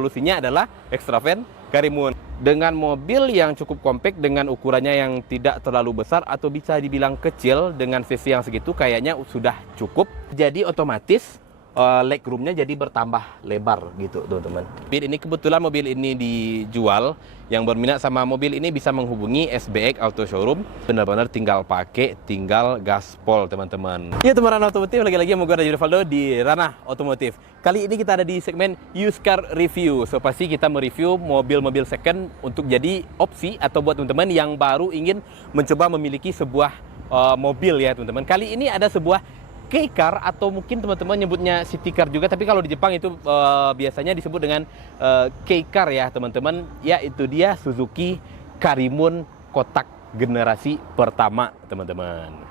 Solusinya adalah Extravan Karimun. Dengan mobil yang cukup compact, dengan ukurannya yang tidak terlalu besar atau bisa dibilang kecil, dengan cc yang segitu kayaknya sudah cukup. Jadi otomatis legroomnya jadi bertambah lebar gitu teman-teman. Kebetulan mobil ini dijual. Yang berminat sama mobil ini bisa menghubungi SBX Auto Showroom. Benar-benar tinggal pakai, tinggal gaspol teman-teman. Ya teman Ranah Otomotif, lagi-lagi mau gue Raja Rivaldo di Ranah Otomotif. Kali ini kita ada di segmen Used Car Review. So pasti kita mereview mobil-mobil second untuk jadi opsi atau buat teman-teman yang baru ingin mencoba memiliki sebuah mobil ya teman-teman. Kali ini ada sebuah K-Car atau mungkin teman-teman nyebutnya City Car juga, tapi kalau di Jepang itu biasanya disebut dengan K-Car ya teman-teman. Ya itu dia Suzuki Karimun kotak generasi pertama teman-teman.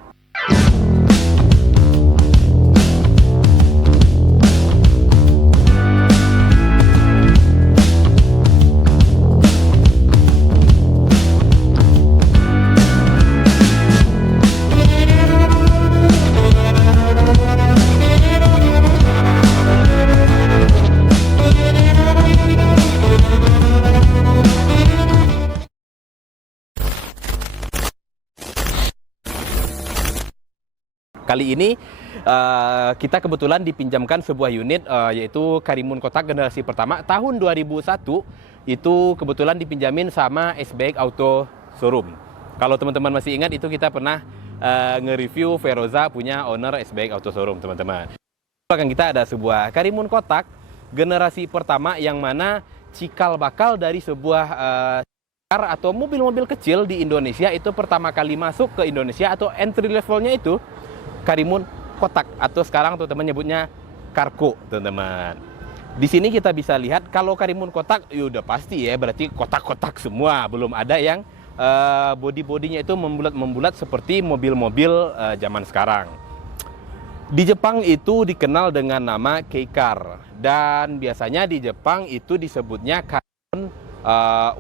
Kali ini kita kebetulan dipinjamkan sebuah unit yaitu Karimun kotak generasi pertama tahun 2001. Itu kebetulan dipinjamin sama SBX Auto Showroom. Kalau teman-teman masih ingat, itu kita pernah nge-review Veroza punya owner SBX Auto Showroom teman-teman. Di belakang kita ada sebuah Karimun kotak generasi pertama yang mana cikal bakal dari sebuah car atau mobil-mobil kecil di Indonesia. Itu pertama kali masuk ke Indonesia atau entry levelnya itu Karimun kotak atau sekarang teman-teman nyebutnya Cargo teman-teman. Di sini kita bisa lihat kalau Karimun kotak ya udah pasti ya berarti kotak-kotak semua, belum ada yang body-bodinya itu membulat-membulat seperti mobil-mobil zaman sekarang. Di Jepang itu dikenal dengan nama K-Car dan biasanya di Jepang itu disebutnya Karimun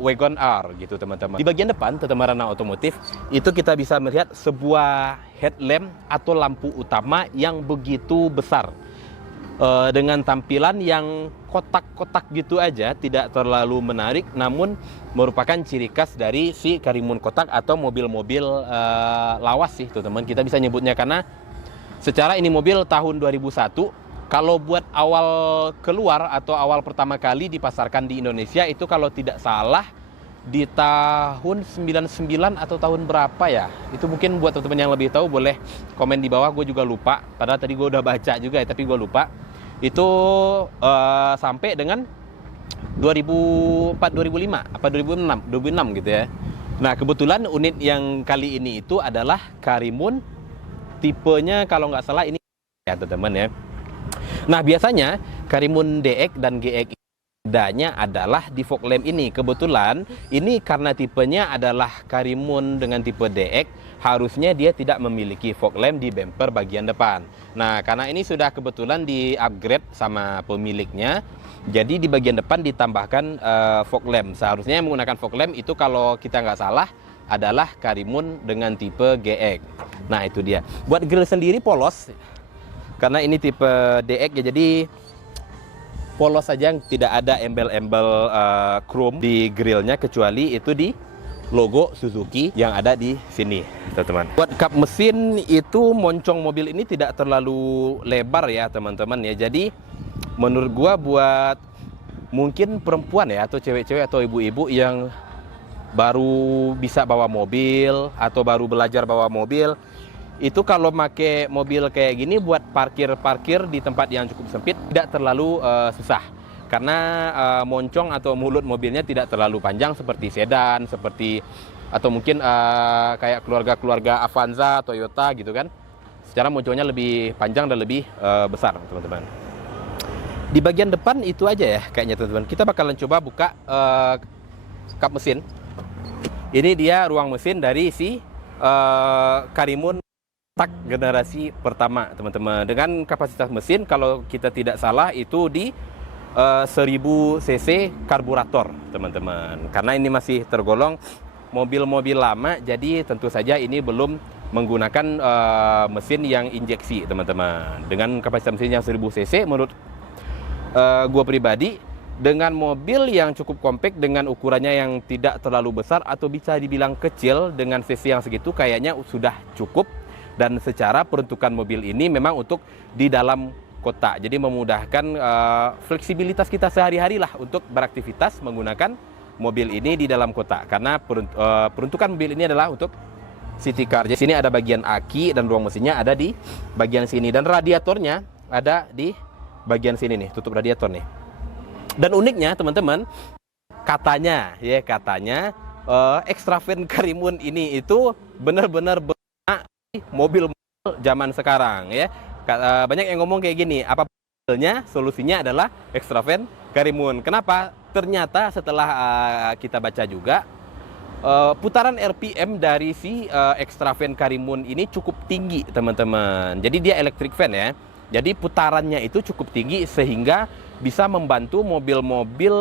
Wagon R gitu teman-teman. Di bagian depan teman-teman Ranah Otomotif itu kita bisa melihat sebuah headlamp atau lampu utama yang begitu besar dengan tampilan yang kotak-kotak gitu aja, tidak terlalu menarik, namun merupakan ciri khas dari si Karimun kotak atau mobil-mobil lawas sih teman-teman. Kita bisa nyebutnya karena secara ini mobil tahun 2001. Kalau buat awal keluar atau awal pertama kali dipasarkan di Indonesia itu kalau tidak salah di tahun 99 atau tahun berapa ya. Itu mungkin buat teman-teman yang lebih tahu boleh komen di bawah, gue juga lupa. Padahal tadi gue udah baca juga ya, tapi gue lupa. Itu sampai dengan 2004, 2005, apa 2006 gitu ya. Nah kebetulan unit yang kali ini itu adalah Karimun tipenya kalau nggak salah ini ya teman-teman ya. Nah biasanya Karimun DX dan GX bedanya adalah di fog lamp ini. Kebetulan ini karena tipenya adalah Karimun dengan tipe DX, harusnya dia tidak memiliki fog lamp di bumper bagian depan. Nah karena ini sudah kebetulan di upgrade sama pemiliknya, jadi di bagian depan ditambahkan fog lamp. Seharusnya yang menggunakan fog lamp itu kalau kita nggak salah adalah Karimun dengan tipe GX. Nah itu dia. Buat grill sendiri polos, karena ini tipe DX ya, jadi polos saja, tidak ada embel-embel chrome di grillnya kecuali itu di logo Suzuki yang ada di sini teman-teman. Buat kap mesin itu moncong mobil ini tidak terlalu lebar ya teman-teman ya. Jadi menurut gua buat mungkin perempuan ya atau cewek-cewek atau ibu-ibu yang baru bisa bawa mobil atau baru belajar bawa mobil, itu kalau pakai mobil kayak gini buat parkir di tempat yang cukup sempit tidak terlalu susah. Karena moncong atau mulut mobilnya tidak terlalu panjang seperti sedan, seperti atau mungkin kayak keluarga-keluarga Avanza, Toyota gitu kan. Secara moncongnya lebih panjang dan lebih besar teman-teman. Di bagian depan itu aja ya kayaknya teman-teman. Kita bakalan coba buka kap mesin. Ini dia ruang mesin dari si Karimun kotak generasi pertama teman-teman, dengan kapasitas mesin kalau kita tidak salah itu di 1000 cc karburator teman-teman. Karena ini masih tergolong mobil-mobil lama, jadi tentu saja ini belum menggunakan mesin yang injeksi teman-teman. Dengan kapasitas mesin yang 1000 cc menurut gue pribadi dengan mobil yang cukup kompak, dengan ukurannya yang tidak terlalu besar atau bisa dibilang kecil, dengan cc yang segitu kayaknya sudah cukup. Dan secara peruntukan mobil ini memang untuk di dalam kota, jadi memudahkan fleksibilitas kita sehari-hari lah untuk beraktivitas menggunakan mobil ini di dalam kota. Karena peruntukan mobil ini adalah untuk city car. Di sini ada bagian aki dan ruang mesinnya ada di bagian sini, dan radiatornya ada di bagian sini nih, tutup radiator nih. Dan uniknya teman-teman, katanya Extravan Karimun ini itu benar-benar mobil zaman sekarang ya. Banyak yang ngomong kayak gini, apa mobilnya? Solusinya adalah Extravan Karimun. Kenapa? Ternyata setelah kita baca juga, putaran RPM dari si Extravan Karimun ini cukup tinggi teman-teman. Jadi dia electric van ya. Jadi putarannya itu cukup tinggi sehingga bisa membantu mobil-mobil,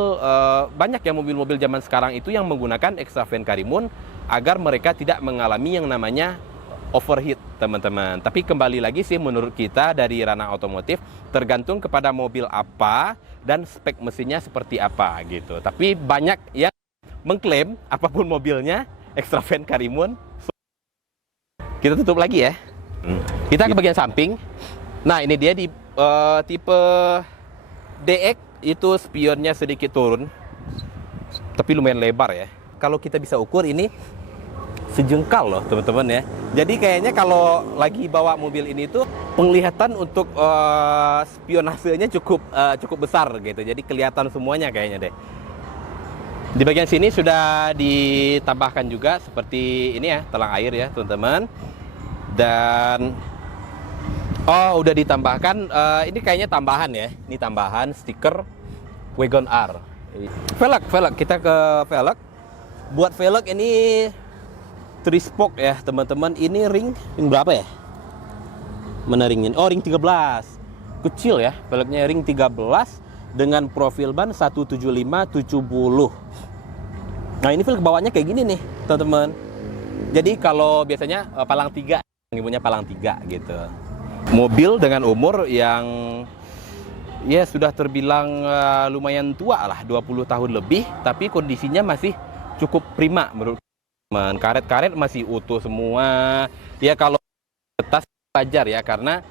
banyak ya mobil-mobil zaman sekarang itu yang menggunakan Extravan Karimun agar mereka tidak mengalami yang namanya overheat teman-teman. Tapi kembali lagi sih, menurut kita dari ranah otomotif tergantung kepada mobil apa dan spek mesinnya seperti apa gitu. Tapi banyak yang mengklaim apapun mobilnya Extravan Karimun. Kita tutup lagi ya. Kita ke bagian samping. Nah, ini dia di tipe DX itu spionnya sedikit turun, tapi lumayan lebar ya. Kalau kita bisa ukur ini sejengkal loh teman-teman ya. Jadi kayaknya kalau lagi bawa mobil ini tuh penglihatan untuk spionasenya cukup besar gitu. Jadi kelihatan semuanya kayaknya deh. Di bagian sini sudah ditambahkan juga seperti ini ya, telang air ya teman-teman. Dan udah ditambahkan, ini kayaknya tambahan ya. Ini tambahan stiker Wagon R. Velg, kita ke velg. Buat velg ini 3-spoke ya teman-teman. Ini ring berapa ya? Mana ringnya? Oh, ring 13. Kecil ya, velgnya ring 13 dengan profil ban 175/70. Nah, ini velg bawahnya kayak gini nih teman-teman. Jadi kalau biasanya palang 3, yang punya palang 3 gitu. Mobil dengan umur yang ya sudah terbilang lumayan tua lah, 20 tahun lebih, tapi kondisinya masih cukup prima menurut teman. Karet-karet masih utuh semua. Ya kalau atas wajar ya, karena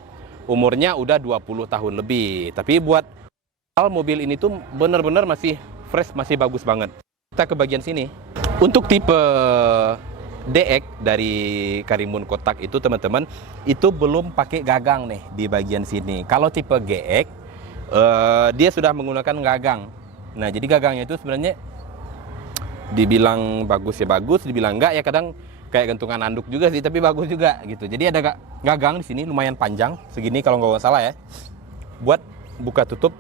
umurnya udah 20 tahun lebih. Tapi buat mobil ini tuh bener-bener masih fresh, masih bagus banget. Kita ke bagian sini. Untuk tipe DX dari Karimun kotak itu teman-teman, itu belum pakai gagang nih di bagian sini. Kalau tipe GX dia sudah menggunakan gagang. Nah, jadi gagangnya itu sebenarnya dibilang bagus ya bagus, dibilang enggak ya kadang kayak gantungan anduk juga sih, tapi bagus juga gitu. Jadi ada gagang di sini lumayan panjang segini kalau nggak salah ya, buat buka tutup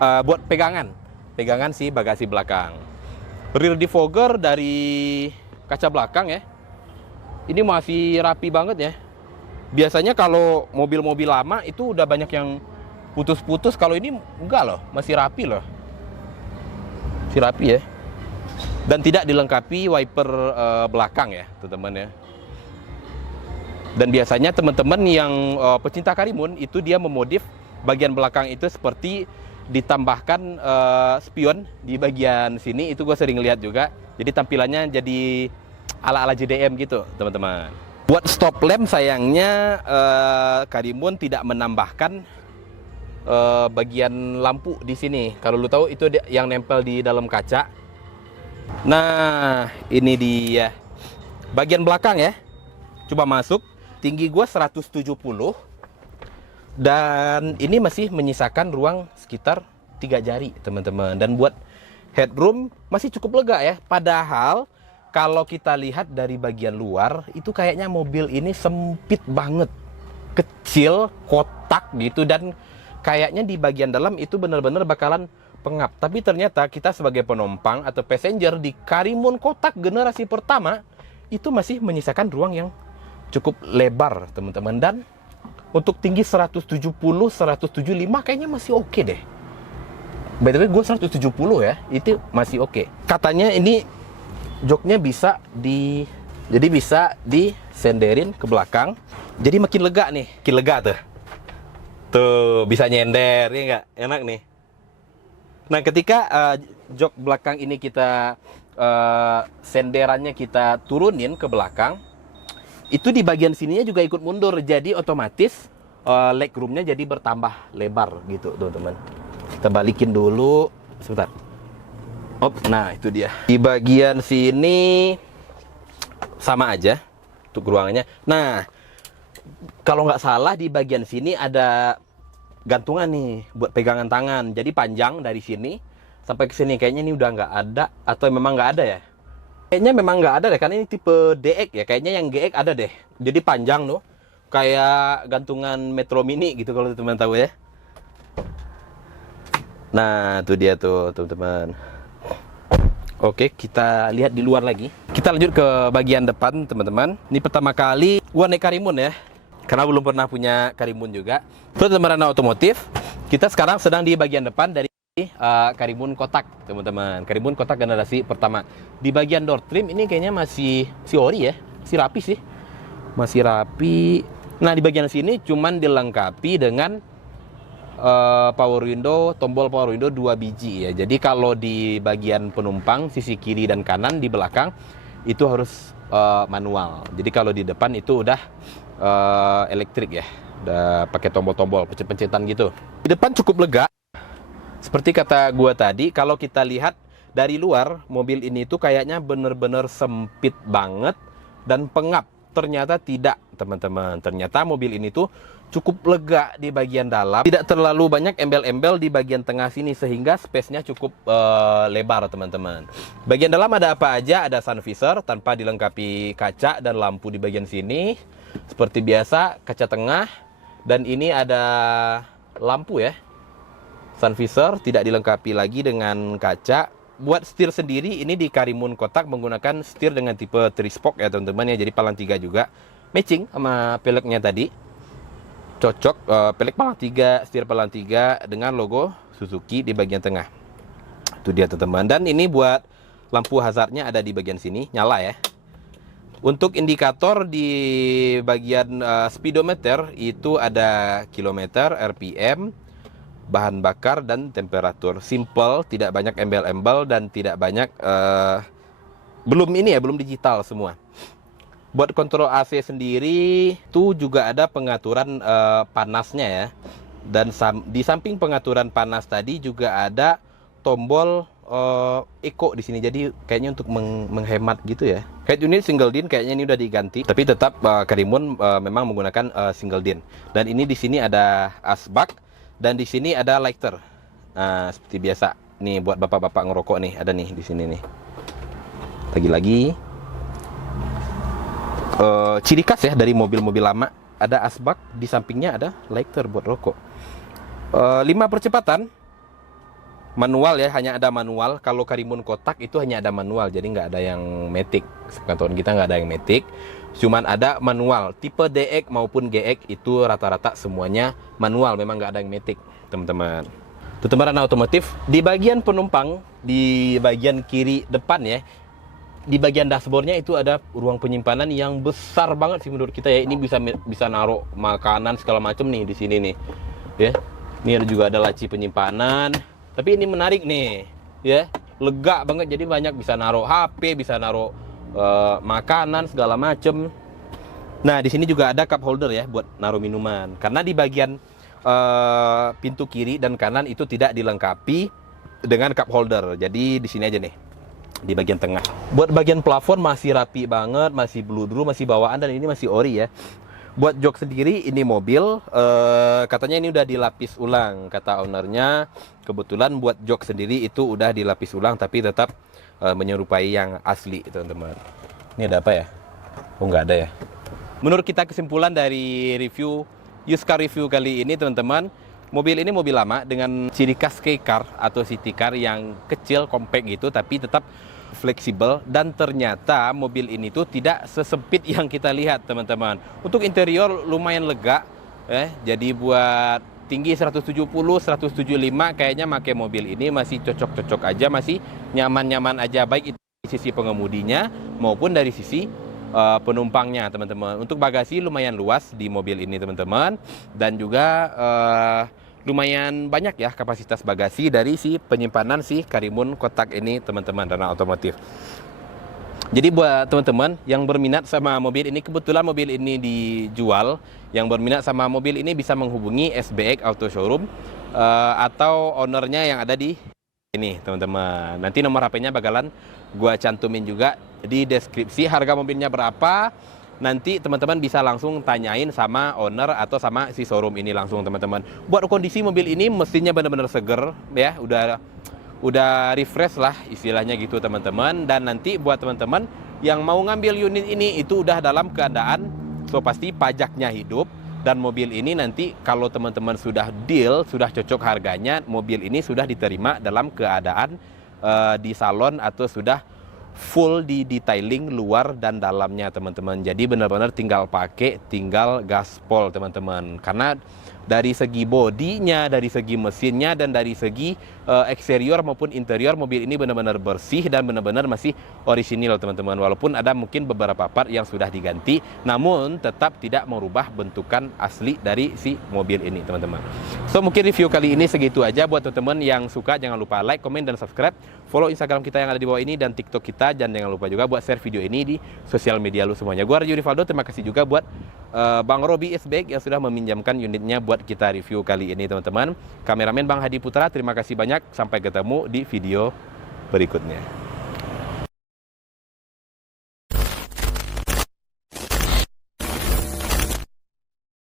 buat pegangan si bagasi belakang. Rear defogger dari kaca belakang ya, ini masih rapi banget ya. Biasanya kalau mobil-mobil lama itu udah banyak yang putus-putus, kalau ini enggak loh, masih rapi loh, masih rapi ya. Dan tidak dilengkapi wiper belakang ya teman-teman ya. Dan biasanya teman-teman yang pecinta Karimun itu dia memodif bagian belakang itu seperti ditambahkan spion di bagian sini. Itu gue sering lihat juga, jadi tampilannya jadi ala-ala JDM gitu teman-teman. Buat stop lamp sayangnya Karimun tidak menambahkan bagian lampu di sini. Kalau lu tahu itu yang nempel di dalam kaca. Nah, ini dia bagian belakang ya. Coba masuk. Tinggi gua 170 dan ini masih menyisakan ruang sekitar 3 jari teman-teman. Dan buat headroom masih cukup lega ya. Padahal kalau kita lihat dari bagian luar itu kayaknya mobil ini sempit banget, kecil, kotak gitu, dan kayaknya di bagian dalam itu benar-benar bakalan pengap. Tapi ternyata kita sebagai penumpang atau passenger di Karimun kotak generasi pertama itu masih menyisakan ruang yang cukup lebar teman-teman. Dan untuk tinggi 170, 175 kayaknya masih oke deh. By the way, gue 170 ya, itu masih oke. Katanya ini joknya bisa disenderin ke belakang. Jadi makin lega nih, makin lega tuh. Tuh bisa nyender, ya nggak? Enak nih. Nah, ketika jok belakang ini kita senderannya kita turunin ke belakang, itu di bagian sininya juga ikut mundur. Jadi otomatis legroomnya jadi bertambah lebar gitu, teman-teman. Kita balikin dulu, sebentar. Nah itu dia. Di bagian sini sama aja untuk ruangannya. Nah, kalau nggak salah di bagian sini ada gantungan nih buat pegangan tangan. Jadi panjang dari sini sampai ke sini. Kayaknya ini udah nggak ada, atau memang nggak ada ya? Kayaknya memang nggak ada deh, karena ini tipe DX ya. Kayaknya yang GX ada deh. Jadi panjang tuh, kayak gantungan Metro Mini gitu kalau teman-teman tahu ya. Nah, itu dia tuh teman-teman. Oke, kita lihat di luar lagi. Kita lanjut ke bagian depan, teman-teman. Ini pertama kali gua naik Karimun ya, karena belum pernah punya Karimun juga. Terus teman-teman otomotif, kita sekarang sedang di bagian depan dari Karimun kotak, teman-teman. Karimun kotak generasi pertama. Di bagian door trim ini kayaknya masih ori ya, masih rapi sih, masih rapi. Nah, di bagian sini cuman dilengkapi dengan power window, tombol power window 2 biji ya. Jadi kalau di bagian penumpang sisi kiri dan kanan di belakang itu harus manual. Jadi kalau di depan itu udah elektrik ya, udah pakai tombol-tombol pencet-pencetan gitu. Di depan cukup lega. Seperti kata gua tadi, kalau kita lihat dari luar mobil ini tuh kayaknya bener-bener sempit banget dan pengap. Ternyata tidak, teman-teman. Ternyata mobil ini tuh cukup lega di bagian dalam, tidak terlalu banyak embel-embel di bagian tengah sini, sehingga space-nya cukup lebar, teman-teman. Bagian dalam ada apa aja? Ada sun visor tanpa dilengkapi kaca dan lampu di bagian sini. Seperti biasa, kaca tengah. Dan ini ada lampu ya. Sun visor tidak dilengkapi lagi dengan kaca. Buat setir sendiri, ini di Karimun kotak menggunakan setir dengan tipe 3-spoke ya teman-teman ya. Jadi palang 3 juga, matching sama peleknya tadi. Cocok, pelek palang 3, setir palang 3 dengan logo Suzuki di bagian tengah. Itu dia teman-teman. Dan ini buat lampu hazardnya ada di bagian sini, nyala ya. Untuk indikator di bagian speedometer itu ada kilometer, RPM, bahan bakar, dan temperatur. Simple, tidak banyak embel-embel dan tidak banyak belum digital semua. Buat kontrol AC sendiri itu juga ada pengaturan panasnya ya. Dan di samping pengaturan panas tadi juga ada tombol eco di sini. Jadi kayaknya untuk menghemat gitu ya. Head unit single din kayaknya ini udah diganti, tapi tetap Karimun memang menggunakan single din. Dan ini di sini ada asbak dan di sini ada lighter. Nah, seperti biasa nih buat bapak-bapak ngerokok nih, ada nih di sini nih. Lagi-lagi ciri khas ya dari mobil-mobil lama, ada asbak, di sampingnya ada lighter buat rokok. 5 percepatan manual ya, hanya ada manual. Kalau Karimun kotak itu hanya ada manual, jadi nggak ada yang matic. Sepengetahuan kita nggak ada yang matic, cuman ada manual. Tipe DX maupun GX itu rata-rata semuanya manual, memang nggak ada yang matic, teman-teman. Itu teman-teman otomotif. Di bagian penumpang, di bagian kiri depan ya, di bagian dashboardnya itu ada ruang penyimpanan yang besar banget sih menurut kita ya. Ini bisa naruh makanan segala macam nih di sini nih ya. Ini juga ada laci penyimpanan, tapi ini menarik nih ya, lega banget. Jadi banyak bisa naruh HP, bisa naruh makanan segala macam. Nah, di sini juga ada cup holder ya buat naruh minuman, karena di bagian pintu kiri dan kanan itu tidak dilengkapi dengan cup holder. Jadi di sini aja nih, di bagian tengah. Buat bagian plafon masih rapi banget, masih bludru, masih bawaan, dan ini masih ori ya. Buat jok sendiri, ini mobil katanya ini udah dilapis ulang, kata ownernya. Kebetulan buat jok sendiri itu udah dilapis ulang, tapi tetap menyerupai yang asli, teman-teman. Ini ada apa ya? Oh, nggak ada ya. Menurut kita kesimpulan dari review used car review kali ini, teman-teman, mobil ini mobil lama dengan ciri khas kei car atau city car yang kecil, compact gitu, tapi tetap fleksibel. Dan ternyata mobil ini tuh tidak sesempit yang kita lihat, teman-teman. Untuk interior lumayan lega jadi buat tinggi 170, 175 kayaknya pakai mobil ini masih cocok-cocok aja, masih nyaman-nyaman aja, baik itu dari sisi pengemudinya maupun dari sisi penumpangnya, teman-teman. Untuk bagasi lumayan luas di mobil ini, teman-teman, dan juga lumayan banyak ya kapasitas bagasi dari si penyimpanan si Karimun kotak ini teman-teman Dana Otomotif. Jadi buat teman-teman yang berminat sama mobil ini, kebetulan mobil ini dijual, yang berminat sama mobil ini bisa menghubungi SBX Auto Showroom atau ownernya yang ada di ini teman-teman. Nanti nomor HP-nya bakalan gua cantumin juga di deskripsi. Harga mobilnya berapa, nanti teman-teman bisa langsung tanyain sama owner atau sama si showroom ini langsung teman-teman. Buat kondisi mobil ini mesinnya benar-benar seger ya, udah refresh lah istilahnya gitu teman-teman. Dan nanti buat teman-teman yang mau ngambil unit ini itu udah dalam keadaan so pasti pajaknya hidup. Dan mobil ini nanti kalau teman-teman sudah deal, sudah cocok harganya, mobil ini sudah diterima dalam keadaan di salon atau sudah full di detailing luar dan dalamnya teman-teman. Jadi benar-benar tinggal pakai, tinggal gaspol teman-teman. Karena dari segi bodinya, dari segi mesinnya, dan dari segi eksterior maupun interior, mobil ini benar-benar bersih dan benar-benar masih orisinil teman-teman. Walaupun ada mungkin beberapa part yang sudah diganti, namun tetap tidak merubah bentukan asli dari si mobil ini teman-teman. So mungkin review kali ini segitu aja. Buat teman-teman yang suka jangan lupa like, komen, dan subscribe. Follow Instagram kita yang ada di bawah ini dan TikTok kita. Dan jangan lupa juga buat share video ini di sosial media lu semuanya. Gua Arjo Rivaldo, terima kasih juga buat Bang Robi SBX yang sudah meminjamkan unitnya buat kita review kali ini teman-teman. Kameramen Bang Hadi Putra, terima kasih banyak. Sampai ketemu di video berikutnya.